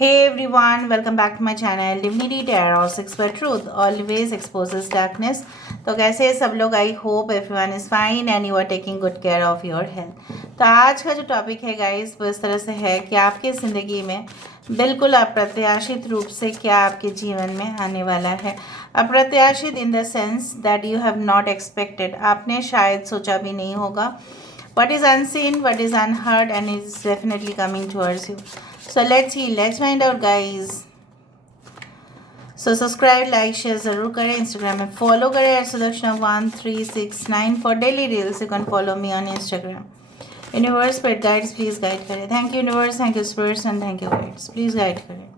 Hey everyone, welcome back to my channel Divinity Tarot 6 for Truth always exposes darkness। तो कैसे हैं सब लोग? I hope everyone is fine and you are taking good care of your health. तो आज का जो topic है गाइस वो इस तरह से है कि आपकी ज़िंदगी में बिल्कुल अप्रत्याशित रूप से क्या आपके जीवन में आने वाला है। अप्रत्याशित in the sense that you have not expected, आपने शायद सोचा भी नहीं होगा। What is unseen, what is unheard and is definitely coming towards you. So let's see, let's find out guys. So subscribe, like, share ज़रूर करें। Instagram में follow करें @sudarshan1369 for daily reels. You can follow me on Instagram. Universe spirit guides please guide करें। Thank you universe, thank you spirits and thank you guides. Please guide करें।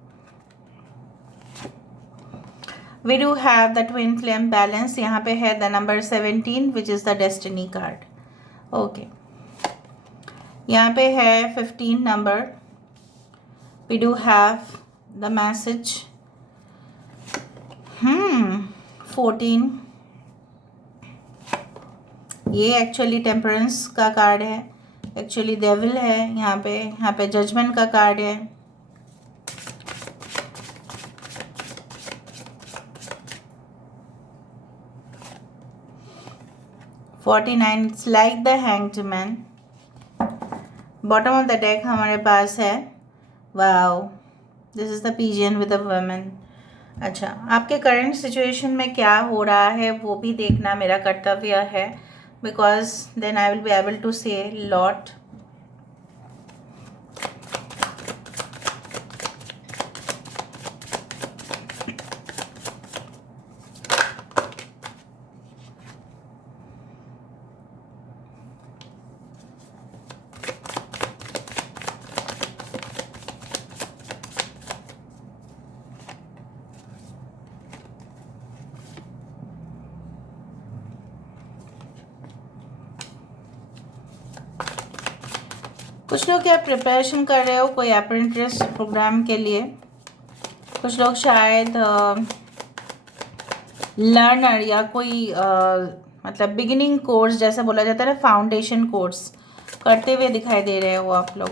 We do have the twin flame balance। यहाँ पे है the number 17 which is the destiny card. Okay. यहाँ पे है 15 नंबर। We do have the message 14। ये actually temperance का कार्ड है, एक्चुअली डेविल है। यहाँ पे जजमेंट का कार्ड है। $49 it's like the hanged man. Bottom of the deck हमारे पास है wow, this is the pigeon with the women. अच्छा, आपके करंट सिचुएशन में क्या हो रहा है वो भी देखना मेरा कर्तव्य है, because then I will be able to say lot. कुछ लोग क्या प्रिपरेशन कर रहे हो कोई अप्रेंटिस प्रोग्राम के लिए। कुछ लोग शायद लर्नर या कोई मतलब बिगिनिंग कोर्स जैसा बोला जाता है ना, फाउंडेशन कोर्स करते हुए दिखाई दे रहे हो आप लोग।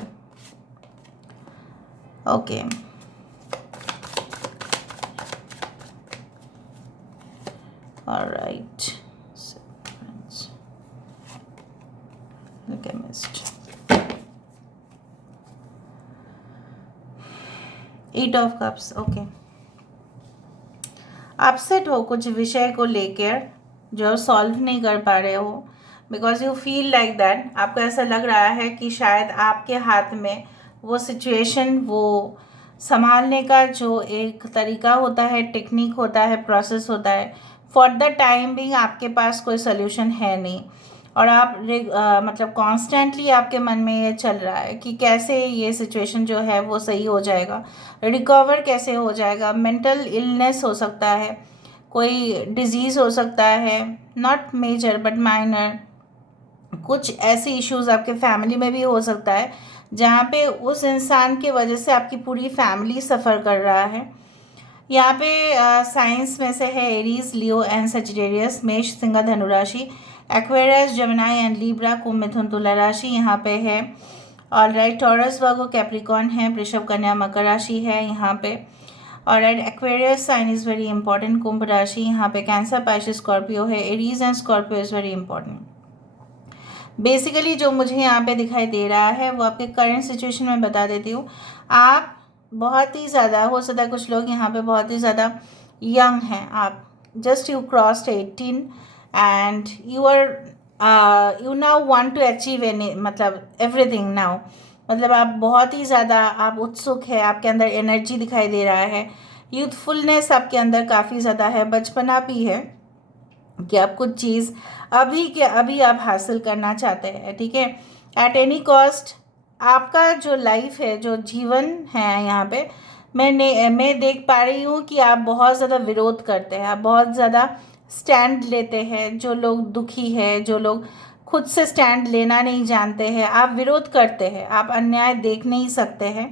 Okay alright, chemist 8 of cups. Okay, upset हो कुछ विषय को लेकर जो सॉल्व नहीं कर पा रहे हो, because you feel like that. आपको ऐसा लग रहा है कि शायद आपके हाथ में वो सिचुएशन, वो संभालने का जो एक तरीका होता है, टेक्निक होता है, प्रोसेस होता है, फॉर द टाइम बिंग आपके पास कोई सोल्यूशन है नहीं। और आप मतलब कॉन्स्टेंटली आपके मन में ये चल रहा है कि कैसे ये सिचुएशन जो है वो सही हो जाएगा, रिकवर कैसे हो जाएगा। मेंटल इलनेस हो सकता है, कोई डिजीज़ हो सकता है, नॉट मेजर बट माइनर। कुछ ऐसे इश्यूज़ आपके फैमिली में भी हो सकता है जहाँ पे उस इंसान की वजह से आपकी पूरी फैमिली सफ़र कर रहा है। यहाँ पे साइंस में से है एरीज, लियो एंड सजिटेरियस, मेष, सिंह, धनु राशि, एक्वेरियस, जमिनाई एंड लीब्रा, कुंभ, मिथुन, तुला राशि यहाँ पे है। ऑलराइट, टॉरस, वर्गो, कैप्रिकॉर्न है, वृषभ, कन्या, मकर राशि है यहाँ पे। Alright, Aquarius sign is very important, कुंभ राशि यहाँ पे, कैंसर, पाइसेस, स्कॉर्पियो है, Aries and Scorpio is very important. Basically जो मुझे यहाँ पे दिखाई दे रहा है वो आपके करंट सिचुएशन में बता देती हूँ। आप बहुत ही ज़्यादा, हो सकता है कुछ लोग यहाँ पे बहुत ही ज़्यादा यंग हैं। आप just you crossed 18 and you now want to achieve any, मतलब एवरीथिंग नाउ। मतलब आप बहुत ही ज़्यादा आप उत्सुक है, आपके अंदर एनर्जी दिखाई दे रहा है, यूथफुलनेस आपके अंदर काफ़ी ज़्यादा है, बचपना भी है कि आप कुछ चीज़ अभी के अभी आप हासिल करना चाहते हैं। ठीक है, एट एनी कॉस्ट आपका जो लाइफ है, जो जीवन है, यहाँ पे मैं देख पा रही हूँ कि आप बहुत ज़्यादा विरोध करते हैं, आप बहुत ज़्यादा स्टैंड लेते हैं। जो लोग दुखी है, जो लोग खुद से स्टैंड लेना नहीं जानते हैं, आप विरोध करते हैं, आप अन्याय देख नहीं सकते हैं।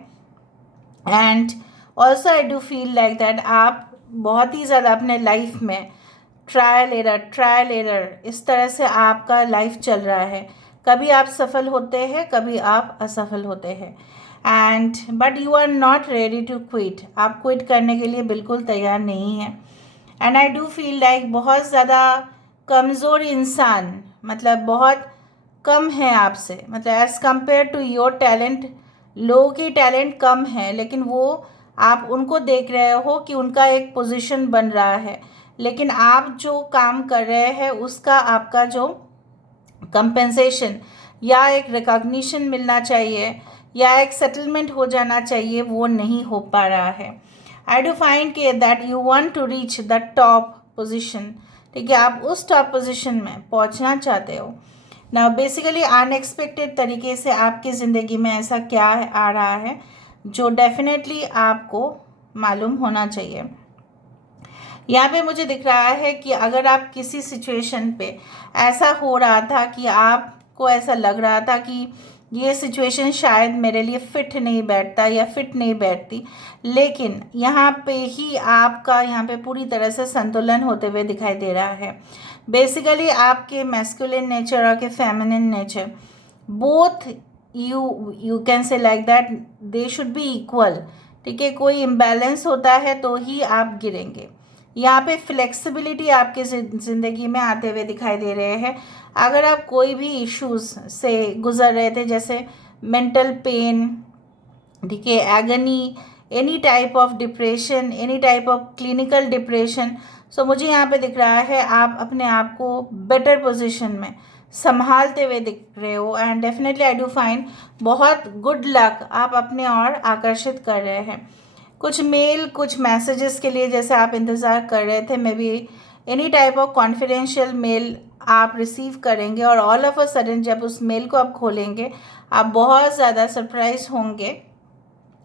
And also I do feel like that आप बहुत ही ज़्यादा अपने लाइफ में ट्रायल एरर इस तरह से आपका लाइफ चल रहा है। कभी आप सफल होते हैं, कभी आप असफल होते हैं। And but you are not ready to quit, आप क्विट करने के लिए बिल्कुल तैयार नहीं है। And I do feel like बहुत ज़्यादा कमज़ोर इंसान, मतलब बहुत कम है आपसे, मतलब as compare to your talent, लोगों की टैलेंट कम है लेकिन वो आप उनको देख रहे हो कि उनका एक पोजीशन बन रहा है, लेकिन आप जो काम कर रहे हैं उसका आपका जो कंपेंसेशन या एक रिकॉग्निशन मिलना चाहिए या एक सेटलमेंट हो जाना चाहिए, वो नहीं हो पा रहा है। आई डू फाइंड के that you want to reach the top position, ठीक है, आप उस टॉप पोजीशन में पहुंचना चाहते हो ना। बेसिकली अनएक्सपेक्टेड तरीके से आपकी ज़िंदगी में ऐसा क्या आ रहा है जो डेफिनेटली आपको मालूम होना चाहिए। यहाँ पे मुझे दिख रहा है कि अगर आप किसी सिचुएशन पे ऐसा हो रहा था कि आपको ऐसा लग रहा था कि ये सिचुएशन शायद मेरे लिए फिट नहीं बैठता या फिट नहीं बैठती, लेकिन यहाँ पे ही आपका यहाँ पे पूरी तरह से संतुलन होते हुए दिखाई दे रहा है। बेसिकली आपके मैस्कुलिन नेचर और के feminine nature both you can से like that they should be equal, ठीक है। कोई इम्बैलेंस होता है तो ही आप गिरेंगे। यहाँ पे फ्लेक्सिबिलिटी आपके ज़िंदगी में आते हुए दिखाई दे रहे हैं। अगर आप कोई भी इश्यूज से गुजर रहे थे, जैसे मेंटल पेन, ठीक है, agony, any type of depression, any type of clinical depression, so मुझे यहाँ पे दिख रहा है आप अपने आप को बेटर पोजीशन में संभालते हुए दिख रहे हो। And definitely I do find बहुत गुड लक आप अपने और आकर्षित कर रहे हैं। कुछ मेल, कुछ मैसेजेस के लिए जैसे आप इंतज़ार कर रहे थे, maybe any type of confidential mail आप रिसीव करेंगे और ऑल ऑफ अ सडन जब उस मेल को आप खोलेंगे आप बहुत ज़्यादा सरप्राइज होंगे,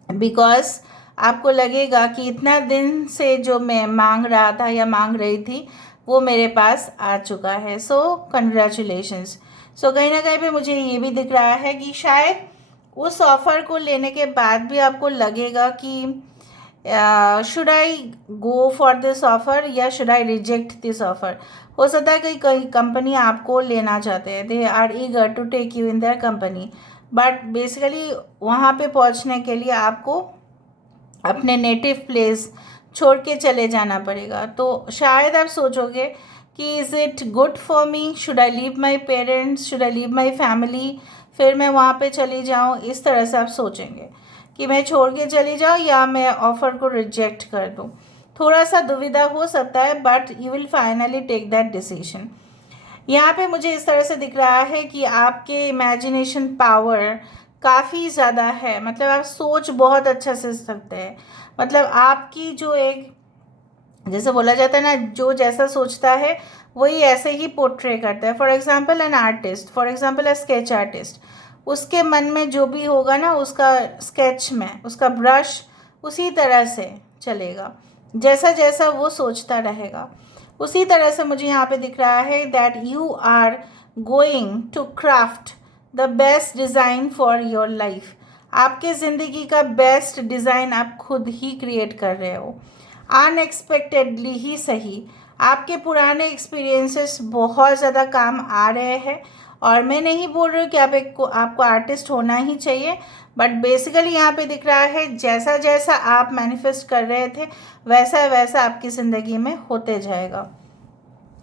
बिकॉज आपको लगेगा कि इतना दिन से जो मैं मांग रहा था या मांग रही थी वो मेरे पास आ चुका है। सो कंग्रेचुलेशंस। सो कहीं ना कहीं पे मुझे ये भी दिख रहा है कि शायद उस ऑफ़र को लेने के बाद भी आपको लगेगा कि should I go for this offer या should I reject this offer. हो सकता है कि कई कंपनी आपको लेना चाहते हैं, they are eager to take you in their company, but basically वहाँ पे पहुँचने के लिए आपको अपने नेटिव प्लेस छोड़ के चले जाना पड़ेगा। तो शायद आप सोचोगे कि is it good for me, should I leave my parents, should I leave my family, फिर मैं वहाँ पे चली जाऊँ, इस तरह से आप सोचेंगे कि मैं छोड़ के चली जाऊँ या मैं ऑफ़र को रिजेक्ट कर दूँ। थोड़ा सा दुविधा हो सकता है, but you will finally take that decision. यहाँ पे मुझे इस तरह से दिख रहा है कि आपके इमेजिनेशन पावर काफ़ी ज़्यादा है, मतलब आप सोच बहुत अच्छा से सकते हैं। मतलब आपकी जो एक, जैसे बोला जाता है ना, जो जैसा सोचता है वही ऐसे ही पोर्ट्रे करता है। For example an artist, for example a sketch artist, उसके मन में जो भी होगा ना उसका स्केच में उसका ब्रश उसी तरह से चलेगा, जैसा जैसा वो सोचता रहेगा उसी तरह से। मुझे यहाँ पे दिख रहा है that you are going to craft the best design for your life. आपके ज़िंदगी का बेस्ट डिज़ाइन आप खुद ही क्रिएट कर रहे हो, अनएक्सपेक्टेडली ही सही। आपके पुराने एक्सपीरियंसेस बहुत ज़्यादा काम आ रहे हैं, और मैं नहीं बोल रही हूँ कि आपको आर्टिस्ट होना ही चाहिए, बट बेसिकली यहाँ पे दिख रहा है जैसा जैसा आप मैनिफेस्ट कर रहे थे वैसा वैसा आपकी ज़िंदगी में होते जाएगा।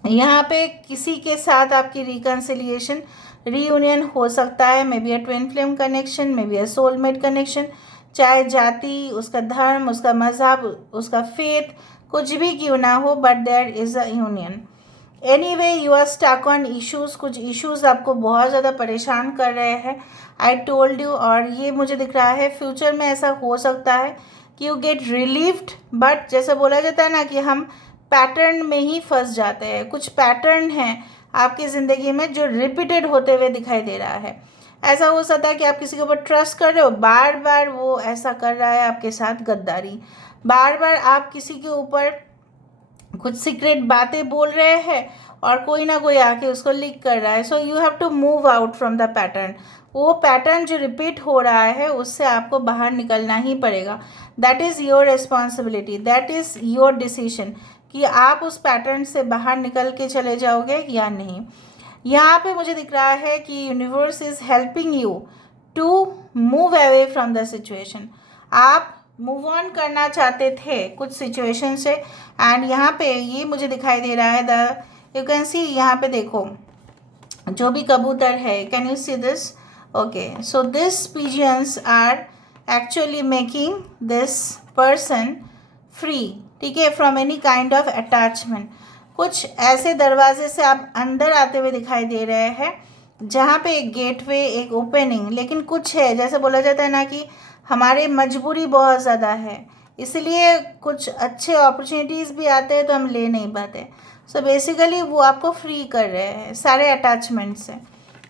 यहाँ पे किसी के साथ आपकी रिकन्सिलिएशन, रीयूनियन हो सकता है, may be a twin flame connection, may be a soulmate connection, चाहे जाति, उसका धर्म, उसका मज़हब, उसका फेथ कुछ भी क्यों ना हो, but there is a union. Anyway you are stuck on issues, कुछ इश्यूज़ आपको बहुत ज़्यादा परेशान कर रहे हैं, आई टोल्ड यू। और ये मुझे दिख रहा है फ्यूचर में ऐसा हो सकता है कि यू गेट रिलीव्ड, बट जैसे बोला जाता है ना कि हम पैटर्न में ही फंस जाते हैं। कुछ पैटर्न हैं आपकी ज़िंदगी में जो रिपीटेड होते हुए दिखाई दे रहा है। ऐसा हो सकता है कि आप किसी के ऊपर ट्रस्ट कर रहे हो, बार बार वो ऐसा कर रहा है आपके साथ गद्दारी, बार बार आप किसी के ऊपर कुछ सीक्रेट बातें बोल रहे हैं और कोई ना कोई आके उसको लीक कर रहा है। So you have to move out from the pattern. वो पैटर्न जो रिपीट हो रहा है उससे आपको बाहर निकलना ही पड़ेगा। That is your responsibility, that is your decision कि आप उस पैटर्न से बाहर निकल के चले जाओगे या नहीं। यहाँ पे मुझे दिख रहा है कि universe is helping you to move away from the situation. आप मूव ऑन करना चाहते थे कुछ सिचुएशन से, एंड यहाँ पे ये मुझे दिखाई दे रहा है, द यू कैन सी, यहाँ पे देखो जो भी कबूतर है, can you see this? Okay, so this pigeons are actually making this person free, ठीक है, from any kind of attachment. कुछ ऐसे दरवाजे से आप अंदर आते हुए दिखाई दे रहे हैं जहाँ पे एक गेटवे, एक ओपनिंग, लेकिन कुछ है, जैसे बोला जाता है ना कि हमारे मजबूरी बहुत ज़्यादा है, इसलिए कुछ अच्छे अपॉर्चुनिटीज़ भी आते हैं तो हम ले नहीं पाते। सो बेसिकली वो आपको फ्री कर रहे हैं सारे अटैचमेंट से,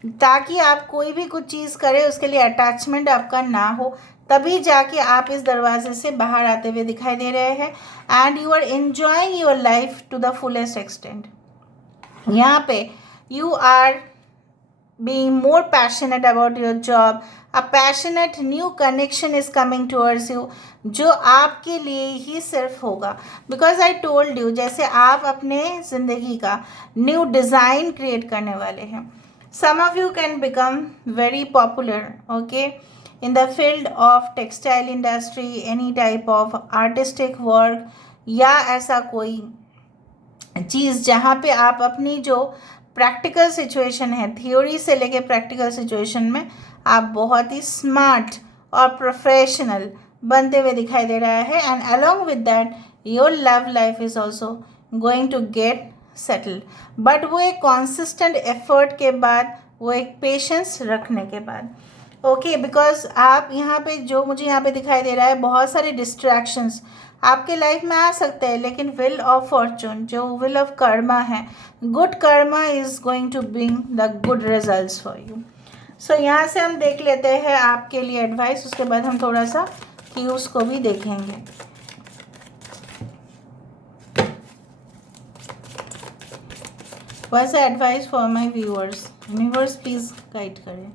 ताकि आप कोई भी कुछ चीज़ करें उसके लिए अटैचमेंट आपका ना हो, तभी जाके आप इस दरवाजे से बाहर आते हुए दिखाई दे रहे हैं, and you are enjoying your life to the fullest extent. यहाँ पे you are being more passionate about your job, a passionate new connection is coming towards you, जो आपके लिए ही सिर्फ होगा। बिकॉज आई टोल्ड यू, जैसे आप अपने ज़िंदगी का न्यू डिज़ाइन क्रिएट करने वाले हैं। Some of you can become very popular, okay, in the field of textile industry, any type of artistic work, या ऐसा कोई चीज़ जहाँ पे आप अपनी जो प्रैक्टिकल सिचुएशन है, थ्योरी से लेके प्रैक्टिकल सिचुएशन में आप बहुत ही स्मार्ट और प्रोफेशनल बनते हुए दिखाई दे रहा है, and along with that your love life is also going to get settled. But वो एक कॉन्सिस्टेंट एफर्ट के बाद, वो एक पेशेंस रखने के बाद, ओके, बिकॉज आप यहाँ पे, जो मुझे यहाँ पे दिखाई दे रहा है, बहुत सारे डिस्ट्रैक्शंस आपके लाइफ में आ सकते हैं, लेकिन विल ऑफ फॉर्चून, जो विल ऑफ कर्मा है, good karma is going to bring the good results for you. So यहाँ से हम देख लेते हैं आपके लिए एडवाइस, उसके बाद हम थोड़ा सा क्यूज को भी देखेंगे। What's the advice for my viewers? Viewers please guide करें।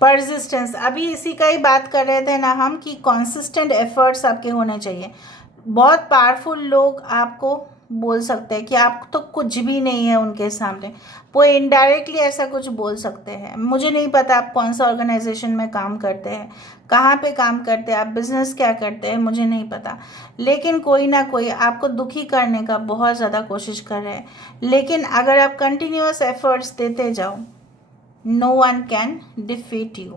परसिस्टेंस, अभी इसी का ही बात कर रहे थे ना हम, कि कॉन्सिस्टेंट एफर्ट्स आपके होने चाहिए। बहुत पावरफुल लोग आपको बोल सकते हैं कि आप तो कुछ भी नहीं है उनके सामने, वो इनडायरेक्टली ऐसा कुछ बोल सकते हैं। मुझे नहीं पता आप कौन सा ऑर्गेनाइजेशन में काम करते हैं, कहाँ पे काम करते हैं, आप बिजनेस क्या करते हैं, मुझे नहीं पता, लेकिन कोई ना कोई आपको दुखी करने का बहुत ज़्यादा कोशिश कर रहे हैं। लेकिन अगर आप कंटिन्यूअस एफर्ट्स देते जाओ, no one can defeat you।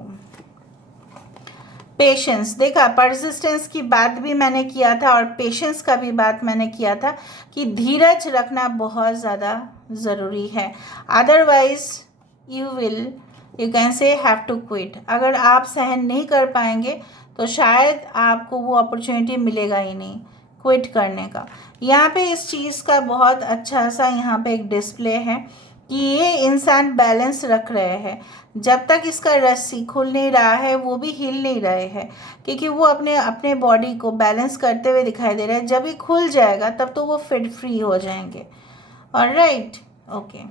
Patience, देखा, परसिस्टेंस की बात भी मैंने किया था और पेशेंस का भी बात मैंने किया था कि धीरज रखना बहुत ज़्यादा ज़रूरी है, otherwise you can say have to quit. अगर आप सहन नहीं कर पाएंगे तो शायद आपको वो अपॉर्चुनिटी मिलेगा ही नहीं क्विट करने का। यहाँ पे इस चीज़ का बहुत अच्छा सा यहाँ पे एक डिस्प्ले है कि ये इंसान बैलेंस रख रहे हैं। जब तक इसका रस्सी खुल नहीं रहा है, वो भी हिल नहीं रहे हैं, क्योंकि वो अपने बॉडी को बैलेंस करते हुए दिखाई दे रहे हैं। जब ही खुल जाएगा तब तो वो फिट फ्री हो जाएंगे। Alright, okay.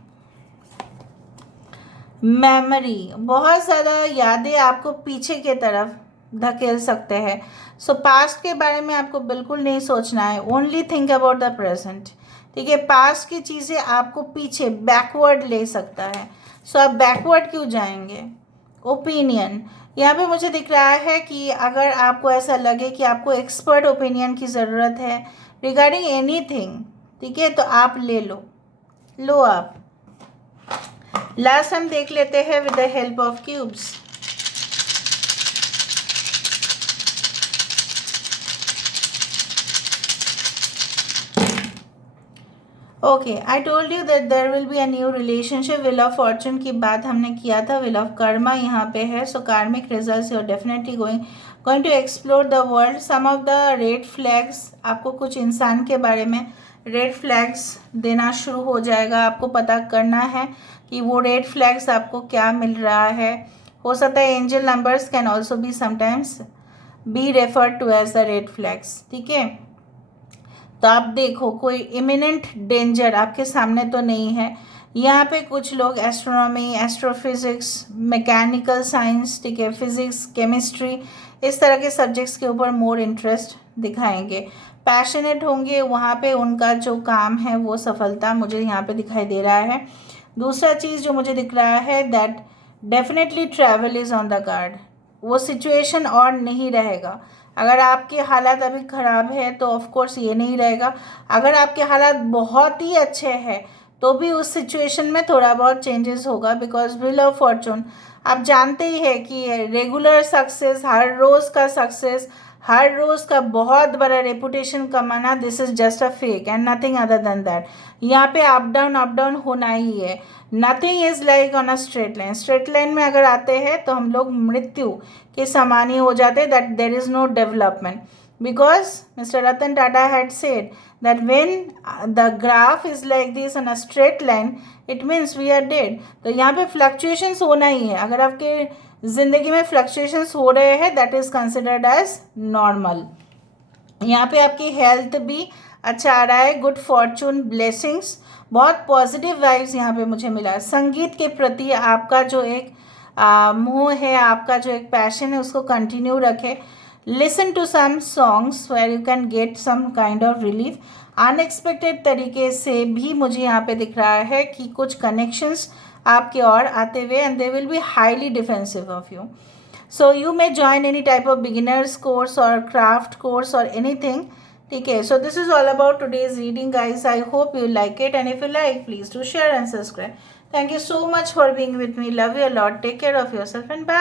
मेमोरी, बहुत ज़्यादा यादें आपको पीछे की तरफ धकेल सकते हैं। सो पास्ट के बारे में आपको बिल्कुल नहीं सोचना है, only think about the present, ठीक है। पास्ट की चीज़ें आपको पीछे बैकवर्ड ले सकता है, सो आप बैकवर्ड क्यों जाएंगे? ओपिनियन, यहाँ पे मुझे दिख रहा है कि अगर आपको ऐसा लगे कि आपको एक्सपर्ट ओपिनियन की ज़रूरत है रिगार्डिंग एनीथिंग, ठीक है, तो आप लो आप। लास्ट हम देख लेते हैं with the help of cubes. Okay, I told you that there will be a new relationship. Wheel of fortune की बात हमने किया था, विल ऑफ कर्मा यहाँ पे है। So karmic results, you are definitely going to explore the world. Some of the red flags, आपको कुछ इंसान के बारे में रेड फ्लैग्स देना शुरू हो जाएगा। आपको पता करना है कि वो रेड फ्लैग्स आपको क्या मिल रहा है। हो सकता है angel numbers can also be sometimes be referred to as the red flags, ठीक है। तो आप देखो कोई इमिनेंट डेंजर आपके सामने तो नहीं है। यहाँ पे कुछ लोग एस्ट्रोनॉमी, एस्ट्रोफिजिक्स, मैकेनिकल साइंस, ठीक है, फिजिक्स, केमिस्ट्री, इस तरह के सब्जेक्ट्स के ऊपर मोर इंटरेस्ट दिखाएंगे, पैशनेट होंगे। वहाँ पे उनका जो काम है वो सफलता मुझे यहाँ पे दिखाई दे रहा है। दूसरा चीज़ जो मुझे दिख रहा है that definitely travel is on the card. वो सिचुएशन और नहीं रहेगा। अगर आपके हालात अभी ख़राब है तो ऑफ कोर्स ये नहीं रहेगा। अगर आपके हालात बहुत ही अच्छे हैं तो भी उस सिचुएशन में थोड़ा बहुत चेंजेस होगा, बिकॉज व्हील ऑफ फॉर्चून आप जानते ही है कि रेगुलर सक्सेस, हर रोज़ का सक्सेस, हर रोज़ का बहुत बड़ा रेपुटेशन कमाना, this is just a fake and nothing other than that. यहाँ पे अप डाउन होना ही है। Nothing is like on a straight line. Straight line में अगर आते हैं तो हम लोग मृत्यु के समान ही हो जाते, that there is no development, because mister Ratan Tata had said that when the graph is like this on a straight line it means we are dead। तो यहाँ पे फ्लक्चुएशंस होना ही है। अगर आपके ज़िंदगी में फ्लक्चुएशंस हो रहे हैं that is considered as normal. यहाँ पे आपकी हेल्थ भी अच्छा आ रहा है, गुड फॉर्चून, ब्लेसिंग्स, बहुत पॉजिटिव वाइब्स यहाँ पे मुझे मिला। संगीत के प्रति आपका जो एक मोह है, आपका जो एक पैशन है, उसको कंटिन्यू रखें। Listen to some songs where you can get some kind of relief. Unexpected तरीके से भी मुझे यहाँ पे दिख रहा है कि कुछ कनेक्शंस आपके और आते हुए, and they will be highly defensive of you. So you may join any type of beginners course or craft course or anything. Okay, so this is all about today's reading, guys. I hope you like it, and if you like, please do share and subscribe. Thank you so much for being with me. Love you a lot. Take care of yourself and bye.